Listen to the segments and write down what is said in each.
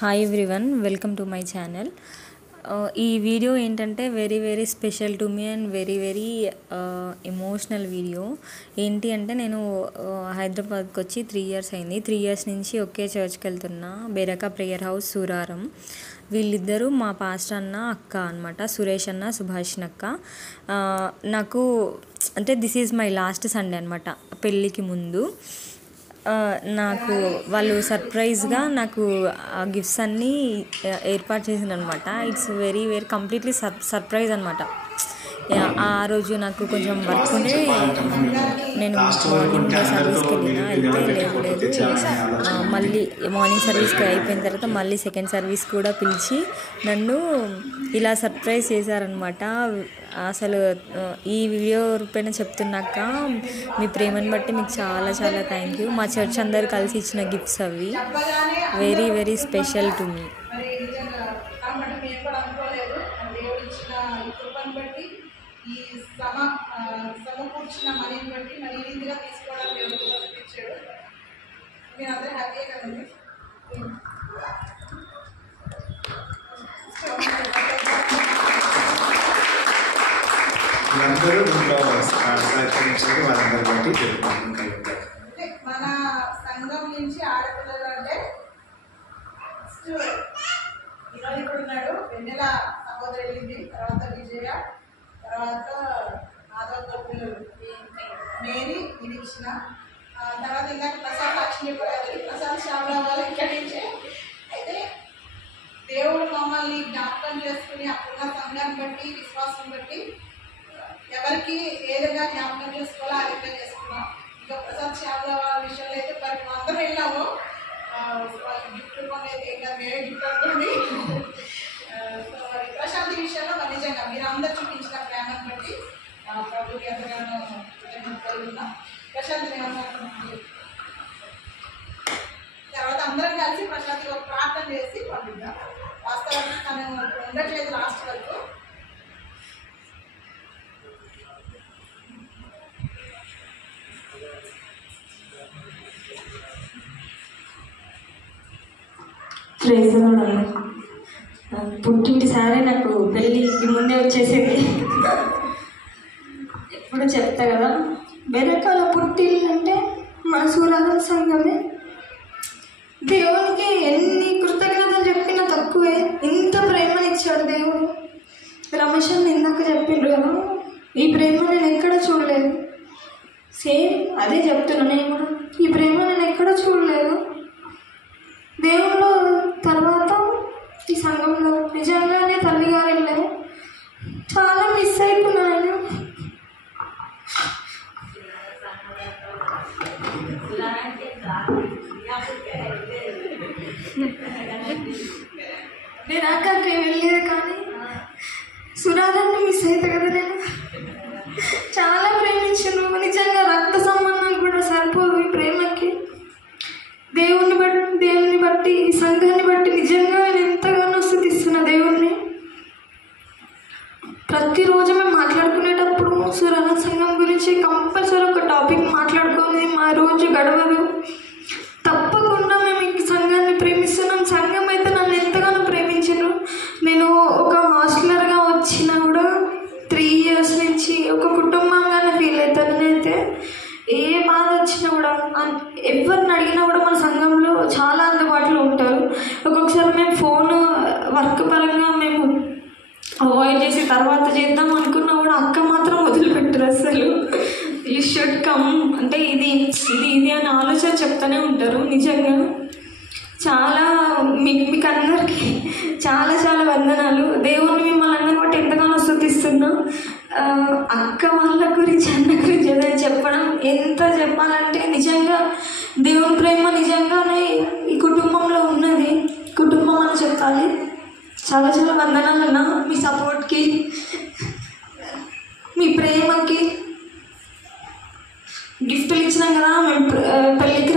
Hi everyone, welcome to my channel. ఈ video ఏంటంటే very special to me and very emotional video. ఏంటి అంటే నేను హైదరాబాద్కి వచ్చి 3 years అయింది. 3 years నుంచి ఒకే చర్చ్కి వెళ్తున్నా, బేరకా ప్రేయర్ హౌస్ సూరారం. వీళ్ళిద్దరూ మా పాస్టర్ అన్న అక్క అనమాట, సురేష్ అన్న సుభాషిణి అక్క. నాకు అంటే this is my last Sunday అనమాట పెళ్ళికి ముందు. నాకు వాళ్ళు సర్ప్రైజ్గా నాకు ఆ గిఫ్ట్స్ అన్నీ ఏర్పాటు చేసింది అనమాట. ఇట్స్ వెరీ కంప్లీట్లీ సర్ప్రైజ్ అనమాట. ఆ రోజు నాకు కొంచెం వర్క్ ఉండే, నేను మార్నింగ్ సర్వీస్కి వెళ్తే మళ్ళీ మార్నింగ్ సర్వీస్కి అయిపోయిన తర్వాత మళ్ళీ సెకండ్ సర్వీస్ కూడా పిలిచి నన్ను ఇలా సర్ప్రైజ్ చేశారనమాట. అసలు ఈ వీడియో రూపేణ చెప్తున్నాక మీ ప్రేమను బట్టి మీకు చాలా థ్యాంక్ యూ. మా చర్చ్ అందరు కలిసి ఇచ్చిన గిఫ్ట్స్ అవి వెరీ స్పెషల్ టు మీ. ఈ సమకూర్చిన మనీని బట్టి మరి ఈ రీతిగా తీసుకోవడానికి దేవుడు ఇచ్చాడు. మీరు అందరూ హ్యాపీగా కదండి. మన సంఘం నుంచి ఆడపిల్లలు అంటే ఈరోజు ఇక్కడ ఉన్నాడు వెన్నెల సహోదరు వెళ్ళింది, తర్వాత విజయ, తర్వాత ఆదవ పిల్లలు మేరీ నిరీక్షణ, తర్వాత ఇందాక ప్రసాద్ లక్ష్మి చెప్పారు, ప్రసాద్ శ్యామల వాళ్ళు ఇక్కడి నుంచే. అయితే దేవుడు మమ్మల్ని జ్ఞాపకం చేసుకుని అప్పుడున్న సంఘాన్ని బట్టి విశ్వాసం బట్టి ఎవరికి ఏదైనా జ్ఞాపకం చేసుకోవాలో ఆ విధంగా చేసుకున్నాం. ఇంకా ప్రసాద్ శ్యామల వాళ్ళ విషయంలో అయితే మరి అందరం వెళ్ళాము. వాళ్ళకి గిఫ్ట్ కొనేది ఇంకా మేమే గిఫ్ట్ అనుకోండి. ప్రశాంతి విషయంలో మరి నిజంగా మీరు అందరూ చూపించిన ప్రేమను బట్టి ప్రభుకి ఎంతగానో కలుగుతున్నాం. ప్రశాంతి తర్వాత అందరం కలిసి ప్రశాంతి ఒక ప్రార్థన చేసి పంపిద్దాం. వాస్తవానికి తను ఉండట్లేదు లాస్ట్ వరకు. పుట్టింటి సారే నాకు పెళ్ళికి ముందే వచ్చేసేది. ఎప్పుడు చెప్తా కదా, బెరకాల పుట్టిల్లు అంటే మన సూరారం సంఘమే. దేవునికి ఎన్ని కృతజ్ఞతలు చెప్పినా తక్కువే. ఇంత ప్రేమనిచ్చాడు దేవుడు. రమేష్ అన్న ఇందాక చెప్పిండ్రు కదా, ఈ ప్రేమ నేను ఎక్కడ చూడలేదు. సేమ్ అదే చెప్తున్నా నేను కూడా, ఈ ప్రేమ నేను ఎక్కడ చూడలేదు. దేవుళ్ళు తర్వాత ఈ సంఘంలో నిజంగానే తల్లిగారు వెళ్ళే చాలా మిస్ అయిపోయినాను. నేను అక్కడికి వెళ్ళేది కానీ సురాధాన్ని మిస్ అయితే కదా. నేను చాలా ప్రేమించాను నిజంగా. రక్త సంబంధం కూడా సరిపోదు ఈ ప్రేమకి. దేవుని బట్టి ఈ సంఘాన్ని బట్టి నిజంగా నేను ఎంతగానో స్తుతిస్తున్నా దేవుణ్ణి. ప్రతిరోజు మేము మాట్లాడుకునేటప్పుడు సూరారం సంఘం గురించి కంపల్సరీ ఒక టాపిక్ మాట్లాడుకొని మా రోజు గడవదు. తప్పకుండా మేము ఈ సంఘాన్ని ప్రేమిస్తున్నాం. సంఘం అయితే నన్ను ఎంతగానో ప్రేమించాను. నేను ఒక హాస్టలర్గా వచ్చినా కూడా 3 years నుంచి ఒక కుటుంబంగానే ఫీల్ అవుతాను. నేనైతే ఏ బాధ వచ్చినా కూడా ఎవరిని అడిగినా కూడా మన సంఘంలో చాలా అందుబాటులో ఉంటారు. ఒక్కొక్కసారి మేము ఫోన్ వర్క్ పరంగా మేము అవాయిడ్ చేసి తర్వాత చేద్దాం అనుకున్నా కూడా అక్క మాత్రం వదిలిపెట్టరు అసలు. యూ షుడ్ కమ్ అంటే ఇది అని ఆలోచన చెప్తూనే ఉంటారు. నిజంగా చాలా మీకు అందరికీ చాలా వందనాలు. దేవుణ్ణి మిమ్మల్ని అందరూ బట్టి ఎంతగానో స్తుతిస్తున్నా. అక్క వాళ్ళ గురించి అన్న గురించి ఏదైనా చెప్పడం ఎంత చెప్పాలంటే నిజంగా దేవుని ప్రేమ నిజంగానే ఈ కుటుంబంలో ఉన్నది. కుటుంబం అని చెప్పాలి. చాలా వందనాలు అన్న, మీ సపోర్ట్కి, మీ ప్రేమకి. గిఫ్ట్లు ఇచ్చినాం కదా మేము పెళ్ళికి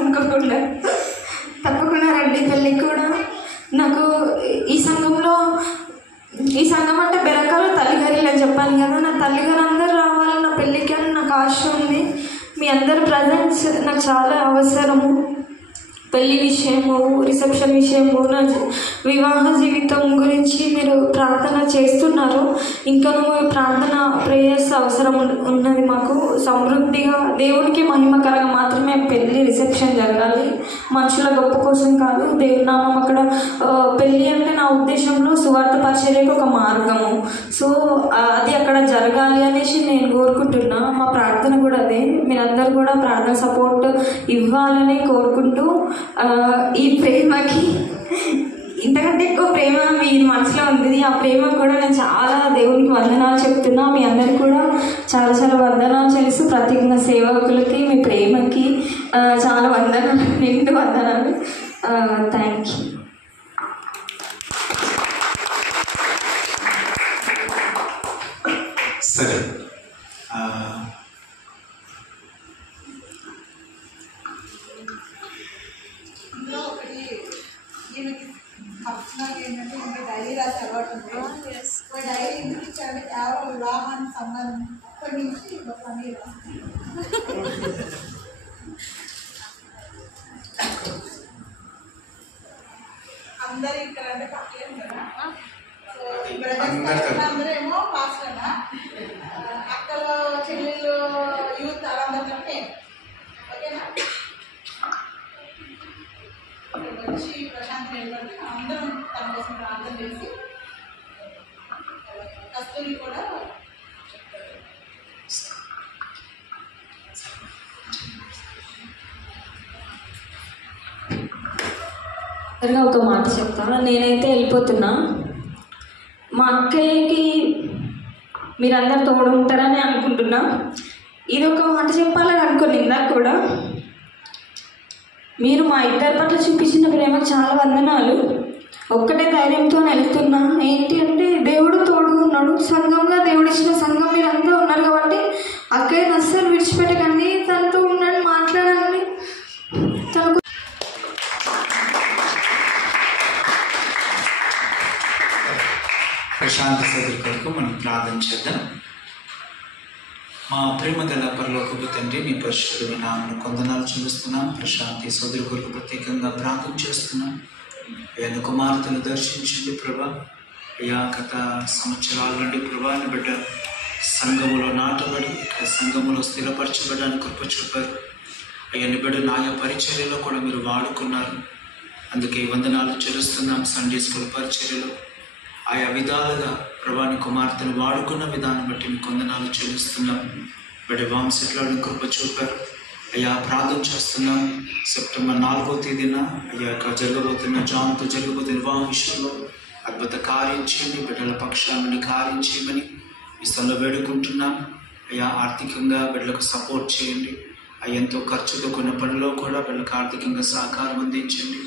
అనుకోకుండా తప్పకుండా రండి పెళ్ళికి కూడా. నాకు ఈ సంఘం అంటే బెరకాలు తల్లిగారి అని చెప్పాను కదా. నా తల్లిగారు అందరూ రావాలి నా పెళ్ళికి అని నాకు ఆశ ఉంది. మీ అందరి ప్రజెన్స్ నాకు చాలా అవసరము. పెళ్లి విషయము, రిసెప్షన్ విషయము, నా వివాహ జీవితం గురించి మీరు ప్రార్థన చేస్తున్నారు. ఇంకనూ ప్రార్థన ప్రేయర్స్ అవసరం ఉన్నది. మాకు సమృద్ధిగా దేవునికి మహిమకరంగా మాత్రమే పెళ్లి రిసెప్షన్ జరగాలి, మనుషుల గొప్ప కోసం కాదు. దేవుని నామం అక్కడ పెళ్ళి అంటే నా ఉద్దేశంలో సువార్త పరిచర్యకు ఒక మార్గము. సో అది అక్కడ జరగాలి అనేసి నేను కోరుకుంటున్నా. మా ప్రార్థన కూడా అదే. మీరందరూ కూడా ప్రార్థన సపోర్ట్ ఇవ్వాలని కోరుకుంటూ ఈ ప్రేమకి ఇంతకంటే ఎక్కువ ప్రేమ మీ మనసులో ఉంది. ఆ ప్రేమ కూడా నేను చాలా దేవునికి వందనాలు చెప్తున్నా. మీ అందరికీ కూడా చాలా చాలా వందనాలు చెల్లిస్తూ ప్రత్యేకంగా సేవకులకి మీ ప్రేమకి చాలా వందనాలు, నిండు వందనాలు. Thank you. సరే, ఇందులో ఒకటి ఈమెకి పర్సనల్ ఏంటంటే ఇంకా డైరీ రాసే అలవాటు ఉంది. డైరీ ఎందుకు ఇచ్చారంటే కేవలం వివాహానికి సంబంధం అక్కడి నుంచి పని అందరు ఇక్కడ అంటే పక్కలేదు కదా. సో అందరూ ఏమో ఫాస్ట్ కదా, అక్కలు చెల్లెళ్ళు యూత్ వాళ్ళందరూ కంటే ఓకేనా. వచ్చి ప్రశాంత్ ఏంటంటే అందరం తన కోసం ప్రార్థన చేసి కస్తూరి కూడా ఒక మాట చెప్తాను. నేనైతే వెళ్ళిపోతున్నా. మా అక్కయ్యకి మీరందరు తోడు ఉంటారని అనుకుంటున్నా. ఇది ఒక మాట చెప్పాలని అనుకోని ఇందాక కూడా మీరు మా ఇద్దరి పట్ల చూపించిన ప్రేమకు చాలా వందనాలు. ఒక్కటే ధైర్యంతో వెళ్తున్నా. ఏంటి అంటే దేవుడు తోడుగా ఉన్నాడు. సంఘంగా దేవుడు ఇచ్చిన సంఘం మీరంతా ఉన్నారు కాబట్టి అక్కయ్యని అస్సలు విడిచిపెట్టకండి. తనతో ఉండండి, మాట్లాడండి. తనకు ప్రశాంతి సోదరి కొరకు మనం ప్రార్థన చేద్దాం. మా ప్రేమ గల పరలోకపు తండ్రి, నీ పరిశుద్ధుడు నామమున వందనాలు చెల్లిస్తున్నాం. ప్రశాంతి సోదరి కొరకు ప్రత్యేకంగా ప్రార్థన చేస్తున్నాం. ఆయన కుమార్తెను దర్శించండి ప్రభా. అయ్యా గత సంవత్సరాల నుండి ప్రభాని బిడ్డ సంఘములో నాటబడి సంఘములో స్థిరపరచబడడానికి కృప చూపారు. అయ్యని బిడ్డ నాయ పరిచర్యలో కూడా మీరు వాడుకున్నారు. అందుకే వందనాలు చెల్లిస్తున్నాం. సండే స్కూల్ పరిచర్యలో ఆయా విధాలుగా ప్రభాని కుమార్తెను వాడుకున్న విధానం బట్టి మీకు వందనాలు చెల్లిస్తున్నాం. బిడ్డ వంశంలోని కృప చూపారు. అయ్యా ప్రార్థన చేస్తున్నాం. సెప్టెంబర్ 4వ తేదీన అయ్యా జరగబోతున్న జాన్తో జరగబోతున్న వివాహ విషయంలో అద్భుత కార్యం చేయండి. బిడ్డల పక్షాల నుండి కార్యం చేయమని ఈ స్థలంలో వేడుకుంటున్నాం. అయ్యా ఆర్థికంగా బిడ్డలకు సపోర్ట్ చేయండి. ఎంతో ఖర్చుతో కొన్ని పనుల్లో కూడా బిడ్డలకు ఆర్థికంగా సహకారం అందించండి.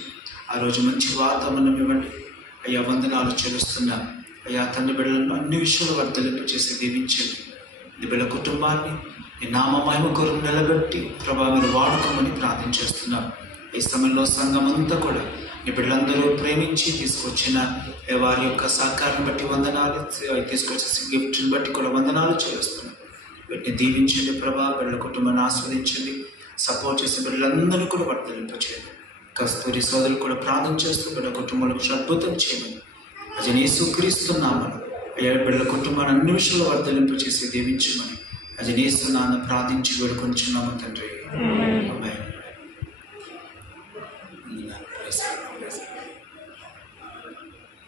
ఆ రోజు మంచి వాతావరణం ఇవ్వండి. అయ్యా వందనాలు చెల్లిస్తున్నాం. అయ్యా తండ్రి బిడ్డలను అన్ని విషయాలు వర్ధలింప చేసి దీవించండి. నీ బిడ్డ కుటుంబాన్ని నీ నామ మహిమ కొరకు నిలబెట్టి ప్రభా మీరు వాడుకోమని ప్రార్థన చేస్తున్నాం. ఈ సమయంలో సంఘం అంతా కూడా నీ బిడ్డలందరూ ప్రేమించి తీసుకొచ్చిన వారి యొక్క సహకారం బట్టి వందనాలు, తీసుకొచ్చే గిఫ్ట్ని బట్టి కూడా వందనాలు చేస్తున్నాం. వీటిని దీవించండి ప్రభా. బిడ్డల కుటుంబాన్ని ఆస్వాదించండి. సపోర్ట్ చేసే బిడ్డలందరూ కూడా వర్ధలింప చేయండి. కస్తూరి సోదరులు కూడా ప్రార్థన చేస్తూ బిడ్డ కుటుంబంలో అద్భుతం చేయమని అజని యేసుక్రీస్తున్నామని అయ్యా బిడ్డల కుటుంబాన్ని అన్ని విషయంలో వర్ధలింప చేసి దీవించమని అజని యేసునామమున ప్రార్థించి వేడుకొంచున్నాము తండ్రి. ఆమేన్.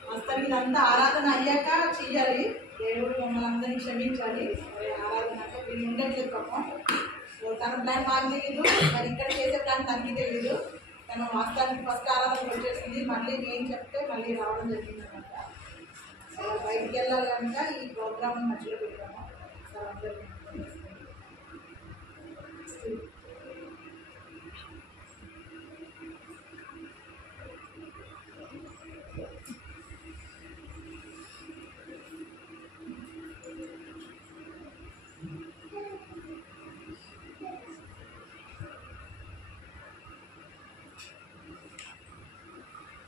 వస్తాను. ఇదంతా ఆరాధన అయ్యాక చెయ్యాలి. దేవుడు మమ్మల్ని అందరినీ క్షమించాలి. ఆరాధన వీళ్ళు ఉండట్లేదు పాపం. సో తన ప్లాన్ మాకు తెలియదు, మరి ఇక్కడ చేసే ప్లాన్ తనకి తెలియదు. తను వాస్తవానికి ఫస్ట్ ఆరాధన వచ్చేసింది. మళ్ళీ నేను చెప్తే మళ్ళీ రావడం జరిగింది అనమాట. సో బయటికి వెళ్ళాలి కనుక ఈ ప్రోగ్రామ్ మధ్యలో పెట్టాము. సో అందరూ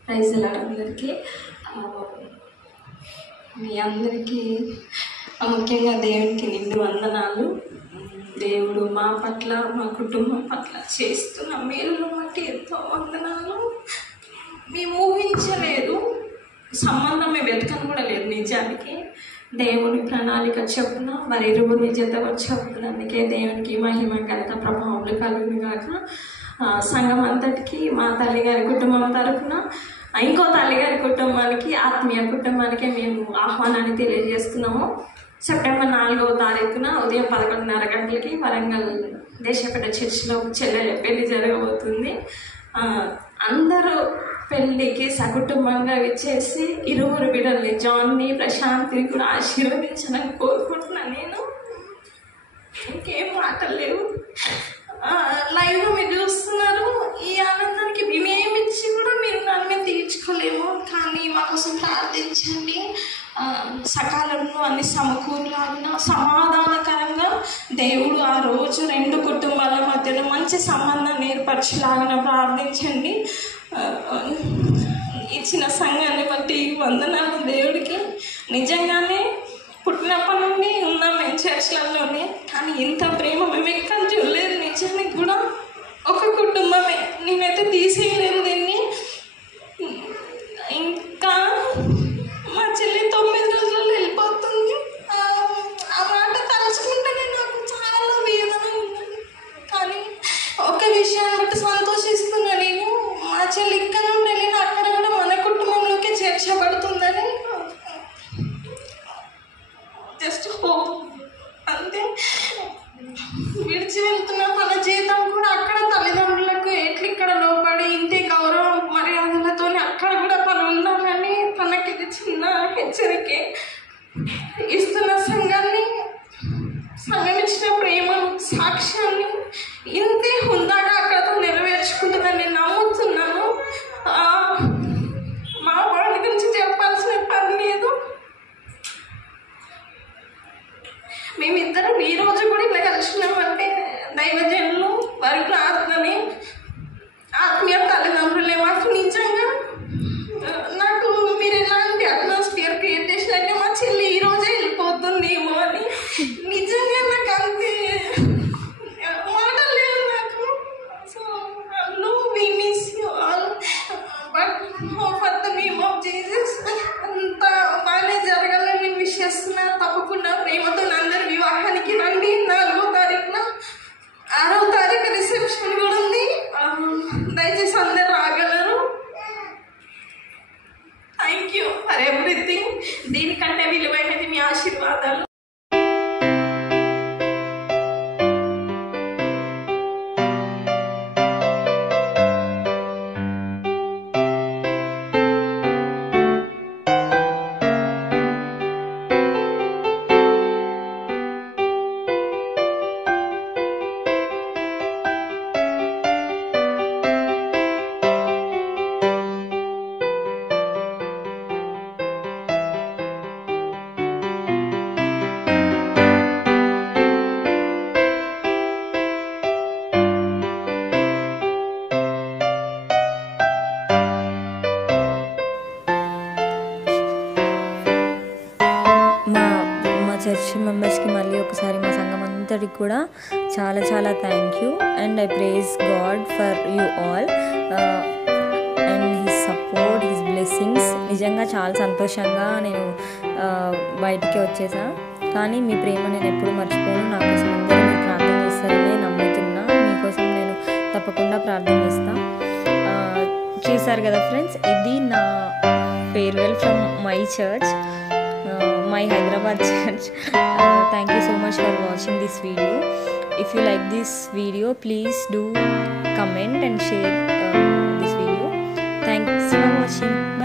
ప్రైజ్ లార్డ్ అందరికీ. మీ అందరికీ ముఖ్యంగా దేవునికి నిండు వందనాలు. దేవుడు మా పట్ల, మా కుటుంబం పట్ల చేస్తున్న మేలును బట్టి ఎంతో వందనాలు. మేము ఊహించలేదు, సంబంధమే వెతకని కూడా లేదు. నిజానికి దేవుని ప్రణాళిక చొప్పున వారి ఇరువురిని జతపరిచినందుకే దేవునికి మహిమ ఘనత ప్రభావాలు కలుగును గాక. సంఘం అంతటికి, మా తల్లిగారి కుటుంబం తరఫున ఇంకో తల్లిగారి కుటుంబానికి, ఆత్మీయ కుటుంబానికి మేము ఆహ్వానాన్ని తెలియజేస్తున్నాము. సెప్టెంబర్ 4వ తారీఖున ఉదయం 11:30 గంటలకి వరంగల్ దేశపేట చర్చిలో చెల్లెల పెళ్లి జరగబోతుంది. అందరూ పెళ్ళికి సకుటుంబంగా విచ్చేసి ఇరువురు బిడ్డల్ని, జాన్ని, ప్రశాంత్ని కూడా ఆశీర్వదించాలని కోరుకుంటున్నాను. నేను ఇంకేం మాటలు లేవు. లైవ్లో మీరు చూస్తున్నారు. ఈ ఆనందానికి మేమేమిచ్చి కూడా మీరు నన్ను మేము తీర్చుకోలేము, కానీ మా కోసం ప్రార్థించండి. సకాలంలో అన్ని సమకూరులాగిన సమాధానకరంగా దేవుడు ఆ రోజు 2 కుటుంబాల మధ్యలో మంచి సంబంధం ఏర్పరచలాగిన ప్రార్థించండి. ఇచ్చిన సంఘాన్ని బట్టి వందనాలు దేవుడికి. నిజంగానే పుట్టినప్పటి నుండి ఉన్నాం మేము చర్చ్లలోనే, కానీ ఇంత ప్రేమ మేము ఎక్కడ చూడలేదు. నిజానికి కూడా ఒక కుటుంబమే, నేనైతే తీసేయలేదు దీన్ని. ఇంకా మా చెల్లి 9 రోజుల్లో వెళ్ళిపోతుంది. ఆ మాట తలుచుకుంటేనే నాకు చాలా వేదన ఉన్నది. కానీ ఒక విషయాన్ని బట్టి సంతోషిస్తున్నా నేను, మా చెల్లి ఇక్కడ నుండి వెళ్ళిన అక్కడ కూడా మన కుటుంబంలోకి చేర్చబడుతుందని జస్ట్ హోప్ అంతే. విడిచి వెళ్తున్న తన జీతం కూడా అక్కడ తల్లిదండ్రులకు ఇక్కడ లోపడి ఇంటి గౌరవం మర్యాదలతో అక్కడ కూడా తను ఉండాలని తనకి ఇది చిన్న హెచ్చరికే. ఇస్తున్న సంఘం ఇచ్చిన ప్రేమను, సాక్ష్యాన్ని ఇంతే హుందాగా అక్కడ నెరవేర్చుకుంటుందని నేను నమ్ముతున్నాను. మా వాడి గురించి చెప్పాల్సిన పని లేదు. మేమిద్దరం ఈ రోజు కూడా ఇలా కలిసినామంటే దైవజనులు, వారి ప్రార్థనే, ఆత్మీయ తల్లిదండ్రులే మాకు నిజంగా. నాకు మీరు ఎలాంటి అట్మాస్ఫియర్ క్రియేట్ చేసినట్టే మా చెల్లి ఈ రోజే వెళ్ళిపోతుందేమో అని నిజంగా నాకు అంతే మాటలు లేవు నాకు. So no, we miss you all, but for the name of Jesus అంత బాగానే జరగాలని నేను విష్ చేస్తున్నాను. తప్పకుండా ప్రేమతో అందరు వివాహానికి రండి. 4వ తారీఖున, 6వ తారీఖు రిసెప్షన్ కూడా ఉంది. దయచేసి అందరు రాగలరు. Thank you for everything. దీనికంటే విలువైనది మీ ఆశీర్వాదాలు. చర్చ్ మెంబర్స్కి మళ్ళీ ఒకసారి మా సంఘం అంతటికి కూడా చాలా చాలా thank you. And I praise God for you all and his support, his blessings. నిజంగా చాలా సంతోషంగా నేను బయటికి వచ్చేసా, కానీ మీ ప్రేమ నేను ఎప్పుడు మర్చిపోను. నా కోసం అందరూ మీరు ప్రార్థన చేస్తారని నమ్ముతున్నా. మీకోసం నేను తప్పకుండా ప్రార్థన చేస్తాను. చూసారు కదా ఫ్రెండ్స్, ఇది నా farewell from my church, my Hyderabad church. Thank you so much for watching this video. If you like this video, please do comment and share this video. Thanks for watching.